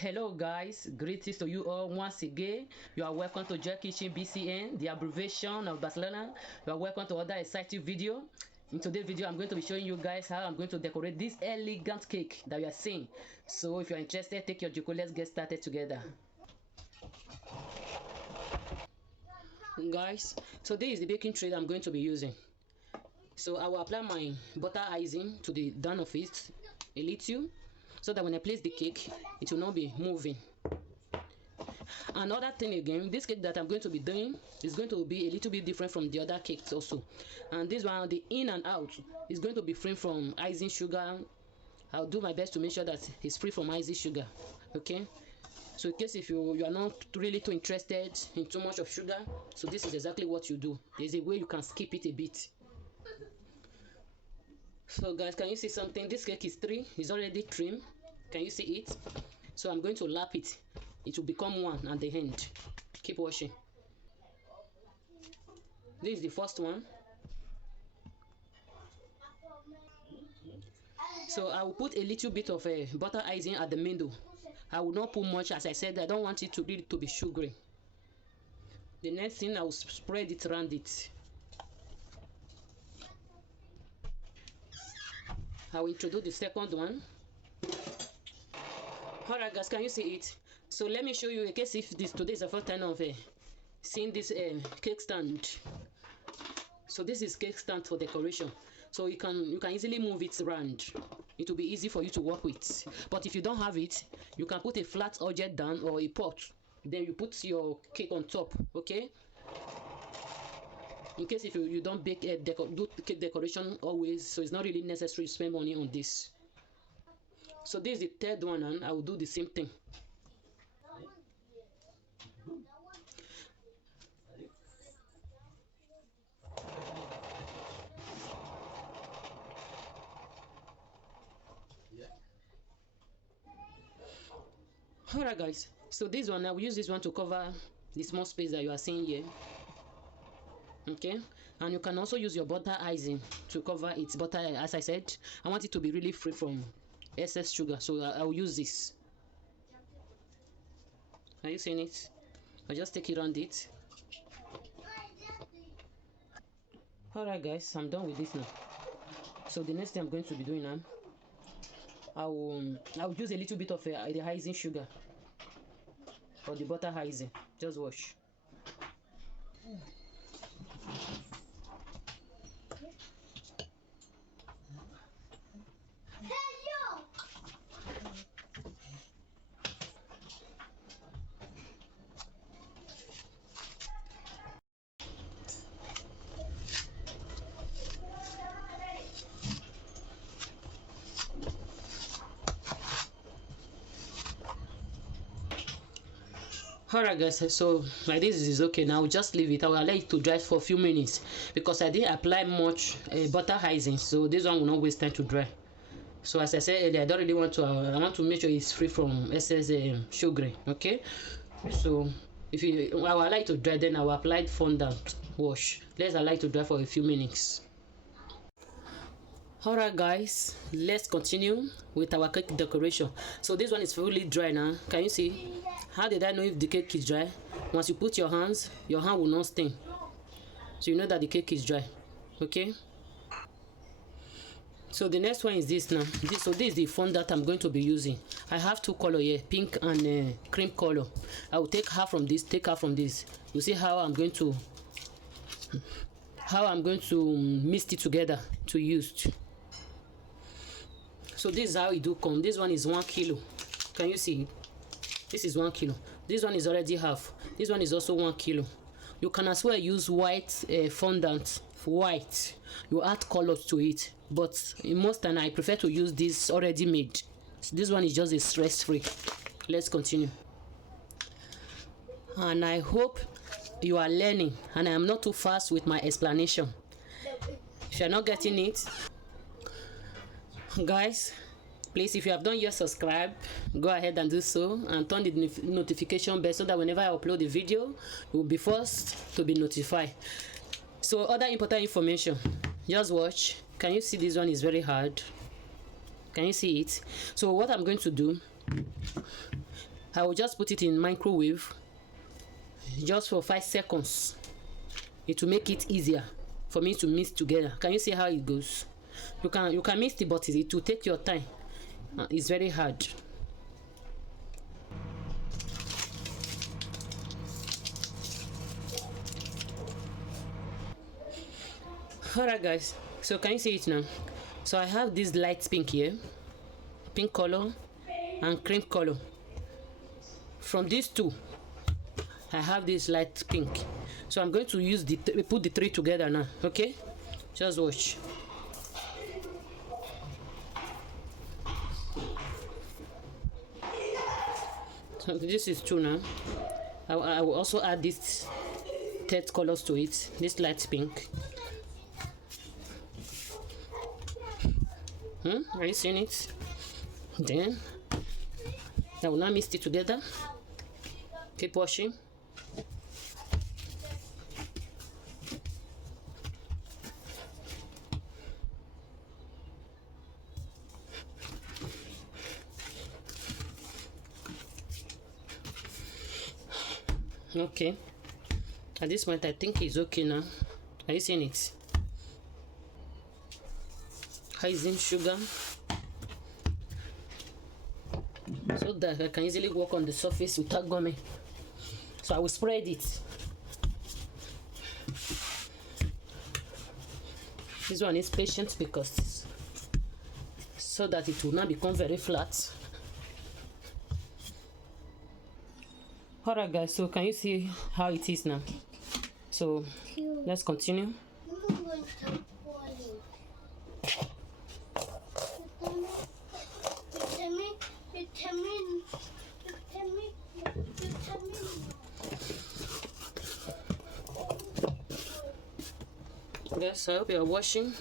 Hello guys, greetings to you all once again. You are welcome to Joy Kitchen BCN, the abbreviation of Barcelona. You are welcome to other exciting video. In today's video, I'm going to be showing you guys how I'm going to decorate this elegant cake that you are seeing. So if you're interested, take your chocolate. Let's get started together. Guys, so this is the baking tray that I'm going to be using. So I will apply my butter icing to the down of it a little, so that when I place the cake, it will not be moving. Another thing again, this cake that I'm going to be doing is going to be a little bit different from the other cakes also. And this one, the in and out, is going to be free from icing sugar. I'll do my best to make sure that it's free from icing sugar. Okay, so in case if you are not really too interested in too much of sugar, so this is exactly what you do. There's a way you can skip it a bit. So guys, can you see something? This cake is it's already trimmed. Can you see it? So I'm going to lap it. It will become one at the end. Keep watching. This is the first one. So I will put a little bit of butter icing at the middle. I will not put much, as I said. I don't want it to really to be sugary. The next thing, I will spread it around it. I will introduce the second one. Alright guys, can you see it? So let me show you in case if today is the first time of seeing this cake stand. So this is cake stand for decoration. So you can easily move it around. It will be easy for you to work with. But if you don't have it, you can put a flat object down or a pot. Then you put your cake on top. Okay. In case if you don't bake do cake decoration always, so it's not really necessary to spend money on this. So this is the third one, and I will do the same thing. Alright guys, so this one, I will use this one to cover the small space that you are seeing here. Okay, and you can also use your butter icing to cover it. But as I said, I want it to be really free from excess sugar, so I will use this. Are you seeing it? I'll just take it around it. Alright guys, I'm done with this now. So the next thing I'm going to be doing now, I will use a little bit of the icing sugar or the butter icing. Just watch. Alright guys, so like this is okay. Now just leave it. I will allow it to dry for a few minutes because I didn't apply much butter icing, so this one will not waste time to dry. So as I said earlier, I don't really want to I want to make sure it's free from excess sugar. Okay, so if I will allow it to dry, then I will apply fondant wash. Let's allow it to dry for a few minutes. Alright guys, let's continue with our cake decoration. So this one is fully dry now. Can you see? How did I know if the cake is dry? Once you put your hand will not stain. So you know that the cake is dry. Okay? So the next one is this now. This is the fondant I'm going to be using. I have two colors here, pink and cream color. I will take half from this, take half from this. You see how I'm going to mix it together to use. So this is how it do come. This one is 1 kilo. Can you see it? This is 1 kilo. This one is already half. This one is also 1 kilo. You can as well use white fondant. White. You add colors to it. But in most time I prefer to use this already made. So this one is just a stress free. Let's continue. And I hope you are learning and I am not too fast with my explanation. If you're not getting it, guys, please, if you have done yet, subscribe, go ahead and do so, and turn the notification bell so that whenever I upload a video, you will be first to be notified. So other important information, just watch. Can you see this one is very hard? Can you see it? So what I'm going to do, I will just put it in microwave just for 5 seconds. It will make it easier for me to mix together. Can you see how it goes? You can mix it, but it will take your time. It's very hard. Alright guys, so can you see it now? So I have this light pink here, pink color and cream color. From these two I have this light pink, so I'm going to use put the three together now. Okay, just watch. So this is two now. I will also add this third colors to it, this light pink. Are you seeing it? Then I will now mix it together. Keep washing. Okay, at this point I think it's okay now. Are you seeing it? Icing sugar, so that I can easily work on the surface without gumming. So I will spread it. This one is patient because so that it will not become very flat. Alright guys, so can you see how it is now? So let's continue. Yes, I hope you are washing.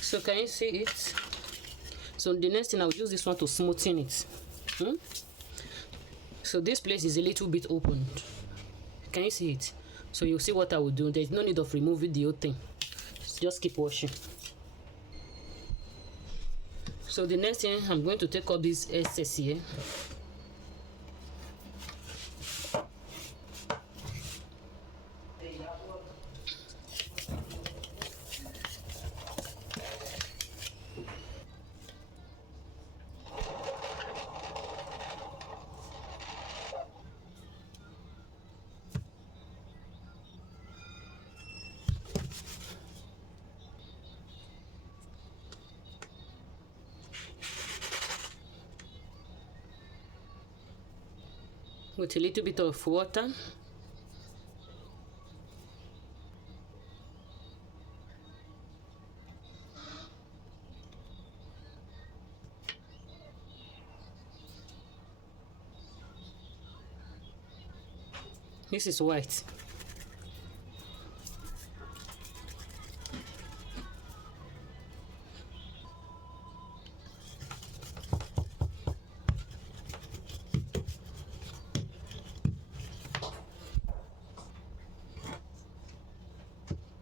So can you see it? So the next thing, I'll use this one to smoothen it. So this place is a little bit opened. Can you see it? So you'll see what I will do. There's no need of removing the whole thing. Just keep washing. So the next thing, I'm going to take up this excess here. With a little bit of water. This is white.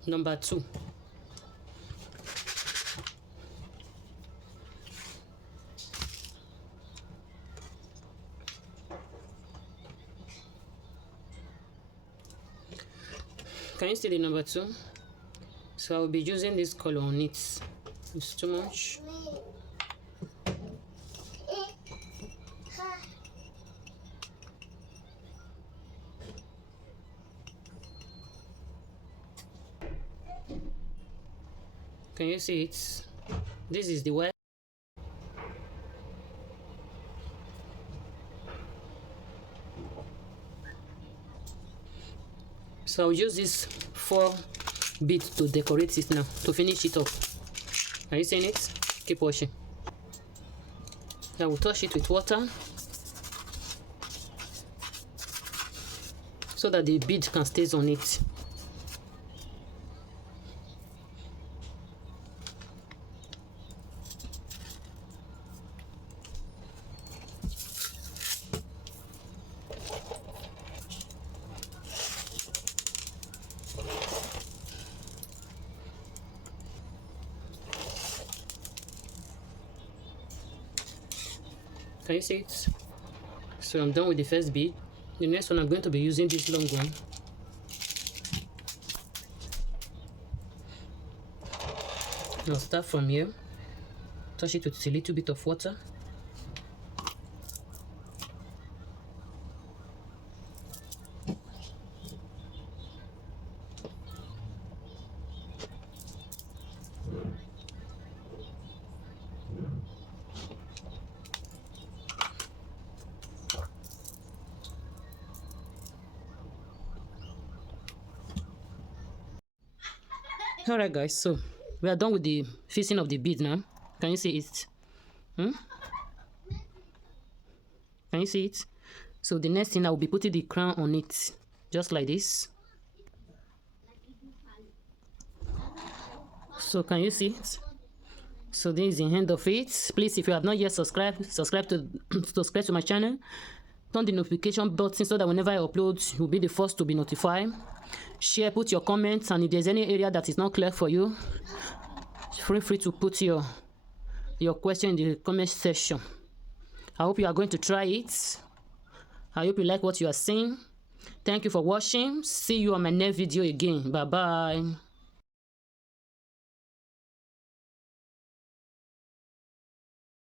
Number 2. Can you see the number 2? So I will be using this color on it. It's too much. Can you see it? This is the white. So I'll use this 4 beads to decorate it now, to finish it off. Are you seeing it? Keep washing. I will touch it with water so that the bead can stay on it. Can you see it? So I'm done with the first bead. The next one I'm going to be using this long one. I'll start from here, touch it with a little bit of water. Alright guys, so we are done with the fixing of the bead now. Can you see it? Can you see it? So the next thing, I will be putting the crown on it, just like this. So can you see it? So this is the end of it. Please, if you have not yet subscribed, subscribe to my channel. Turn the notification button so that whenever I upload, you'll be the first to be notified. Share, put your comments, and if there's any area that is not clear for you, feel free to put your question in the comment section. I hope you are going to try it. I hope you like what you are seeing. Thank you for watching. See you on my next video again. Bye bye.